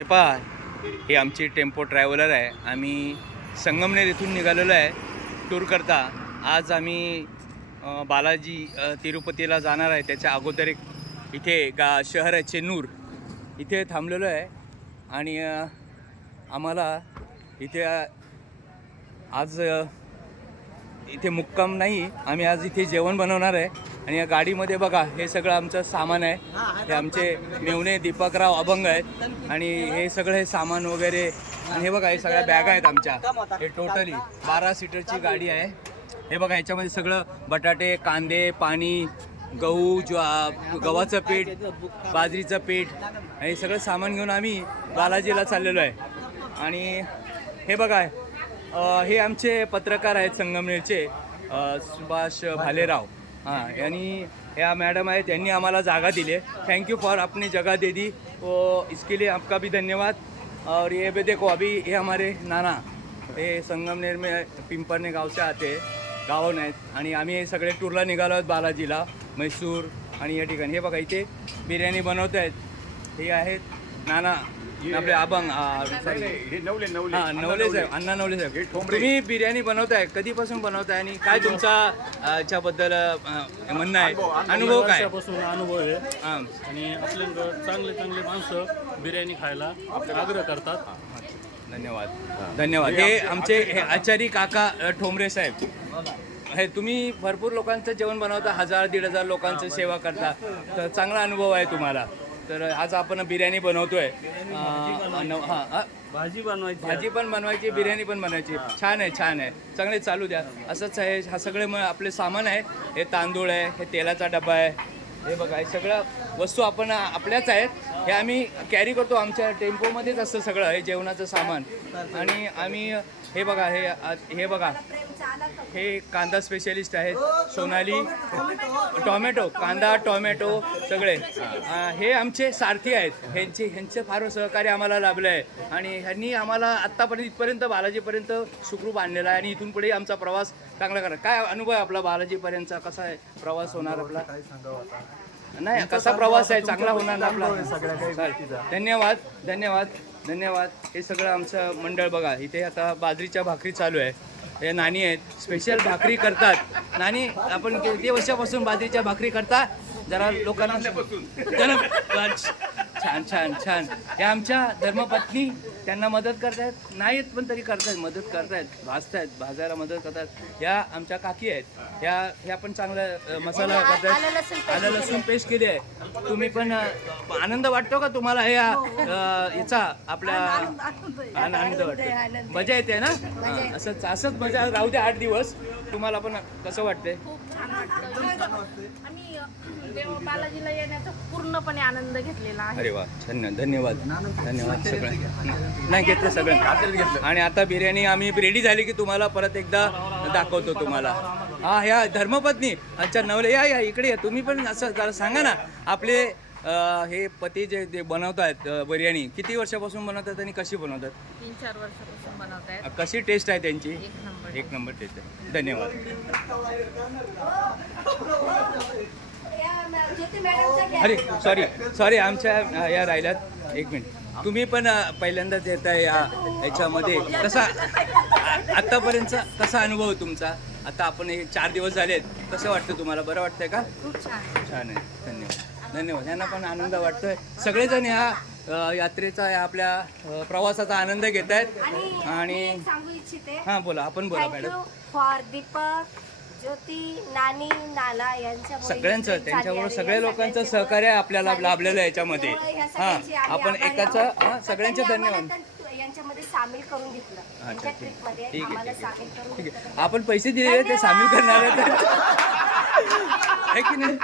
हे पहा हे आमची टेम्पो ट्रॅव्हलर आहे. आम्ही संगमनेर इथून निघालेलो आहे. टूर करता. आज आम्ही बालाजी तिरुपतीला जाणार आहे. त्याच्या अगोदर एक इथे गा शहर आहे चेन्नूर. इथे थांबलेलो आहे. आणि आम्हाला इथे आज इथे मुक्काम नाही. आम्ही आज इथे जेवण बनवणार आहे. आणि या गाडीमध्ये बघा हे सगळं आमचं सामान आहे. हे आमचे मेवणे दीपकराव अभंग आहेत. आणि हे सगळं हे सामान वगैरे आणि हे बघा हे सगळ्या बॅगा आहेत आमच्या. हे टोटली बारा सीटरची गाडी आहे. हे बघा ह्याच्यामध्ये सगळं बटाटे कांदे पाणी गहू ज्वा गव्हाचं पीठ बाजरीचं पीठ हे सगळं सामान घेऊन आम्ही बालाजीला चाललेलो आहे. आणि हे बघा हे आमचे पत्रकार आहेत संगमनेरचे सुभाष भालेराव. हां आणि या मॅडम आहेत त्यांनी आम्हाला जागा दिली आहे. थैंक यू फॉर आपने जगह दे दी. तो इसके लिए आपका भी धन्यवाद. और ये भी देखो अभी ये हमारे नाना हे संगमनेर में पिंपरने गाव से आते हैं, आहेत आणि आम्ही हे सगळे टूरला निघालो आहोत बालाजीला म्हैसूर आणि या ठिकाणी. हे बघा इथे बिर्याणी बनवत आहेत हे आहेत नाना. आपले अभंग आ, sorry. हे नवले नवले. हा नवले साहेब अण्णा नवले हे साहेब ठोंबरे. तुम्ही बिर्याणी बनवताय कधीपासून बनवताय आणि काय तुमचा अ, याच्याबद्दल अ, म्हणणं आहे? अनुभव- अनुभव. काय? वर्षापासून अनुभव आहे. हा. आणि आपल्याकडं चांगले चांगले माणसं बिर्याणी खायला आग्रह करतात. धन्यवाद. धन्यवाद. हे आमचे हे आचारी काका अ, ठोंबरे साहेब. हे तुम्ही भरपूर लोकांचं जेवण बनवता हजार दीड हजार लोकांचं सेवा करता. तर चांगला अनुभव आहे तुम्हाला. तर आज आपण बिर्याणी बनवतोय. हा. भाजी बनवायची. भाजी पण बनवायची बिर्याणी पण बनवायची. छान आहे छान आहे. चांगले चालू द्या. असंच आहे हा सगळे मग आपले सामान आहे. हे तांदूळ आहे हे तेलाचा डबा आहे. हे बघा हे सगळं वस्तू आपण आपल्याच आहेत. हे आम्ही कॅरी करतो आमच्या टेम्पोमध्येच असतं सगळं हे जेवणाचं सामान. आणि आम्ही हे बघा हे हे बघा. हे कांदा स्पेशलिस्ट आहेत सोनाली. टॉमॅटो कांदा टॉमॅटो सगळे. हे. आमचे सारथी आहेत. ह्यांचे ह्यांचं फार सहकार्य आम्हाला लाभलं आहे आणि ह्यांनी आम्हाला आत्तापर्यंत इथपर्यंत बालाजीपर्यंत सुखरूप आणलेला आहे. आणि इथून पुढे आमचा प्रवास चांगला करा. काय अनुभव आहे आपला बालाजीपर्यंतचा? कसा आहे प्रवास होणार आपला? नाही कसा प्रवास आहे चांगला होणार ना आपला. धन्यवाद धन्यवाद धन्यवाद. हे सगळं आमचं मंडळ बघा इथे आता बाजरीच्या भाकरी चालू आहे. हे नानी आहेत स्पेशल भाकरी करतात. नानी आपण किती वर्षापासून बाजरीच्या भाकरी करता? जरा लोकांना छान छान छान. हे आमच्या धर्मपत्नी त्यांना मदत करतायत. नाहीत पण तरी करतायत मदत करतायत भाजतायत भाजायला मदत करतात. या आमच्या काकी आहेत. या ह्या पण चांगला मसाला आलं लसूण करतायत paste आलं लसूण पेस्ट केली आहे. तुम्ही पण आनंद वाटतो का तुम्हाला हे अ, याचा आपल्या आन- आनंद वाटतो. मजा येते ना? हा, असंच मजा राहू दे आठ दिवस. तुम्हाला पण कसं वाटतंय? देव बालाजीला येण्याचा पूर्णपणे आनंद घेतलेला आहे. अरे वा धन्य धन्यवाद. धन्यवाद सगळं. नाही घेतलं सगळं. आणि आता बिर्याणी आम्ही रेडी झाली की तुम्हाला परत एकदा दाखवतो तुम्हाला. हा ह्या धर्मपत्नी. अच्छा नवले या या इकडे या. तुम्ही पण असं जरा सांगा ना. आपले हे पती जे जे बनवत आहेत बिर्याणी किती वर्षापासून बनवतात आणि कशी बनवतात? तीन चार वर्षापासून बनवतायत. अं, कशी टेस्ट आहे त्यांची? एक नंबर एक नंबर टेस्ट आहे. धन्यवाद. अरे सॉरी सॉरी आमच्या या राहिल्यात. एक मिनिट. तुम्ही पण पहिल्यांदाच येत आहे या याच्यामध्ये. कसा आ- आत्तापर्यंतचा कसा अनुभव तुमचा? आता आपण हे चार दिवस झालेत. कसं वाटतं तुम्हाला? बरं वाटतंय का? छान. आहे. धन्यवाद. धन्यवाद. यांना पण आनंद वाटतोय. सगळेजण ह्या यात्रेचा या आपल्या प्रवासाचा आनंद घेत आहेत आणि हां बोला. आपण बोला मॅडम. फॉर दीपक ज्योती नानी नाना यांच्यामुळे सगळ्यांचं त्यांच्याबरोबर सगळ्या आहे. लोकांचं सहकार्य आपल्याला. लाभलेलं आहे. याच्यामध्ये. हां आपण एकाचं सगळ्यांचे धन्यवाद. यांच्यामध्ये सामील करून घेतलं. त्यांच्या ठीक आहे, ठीक आहे. ठीक आहे. आपण पैसे दिलेले ते सामील करणार आहेत. है की नाही?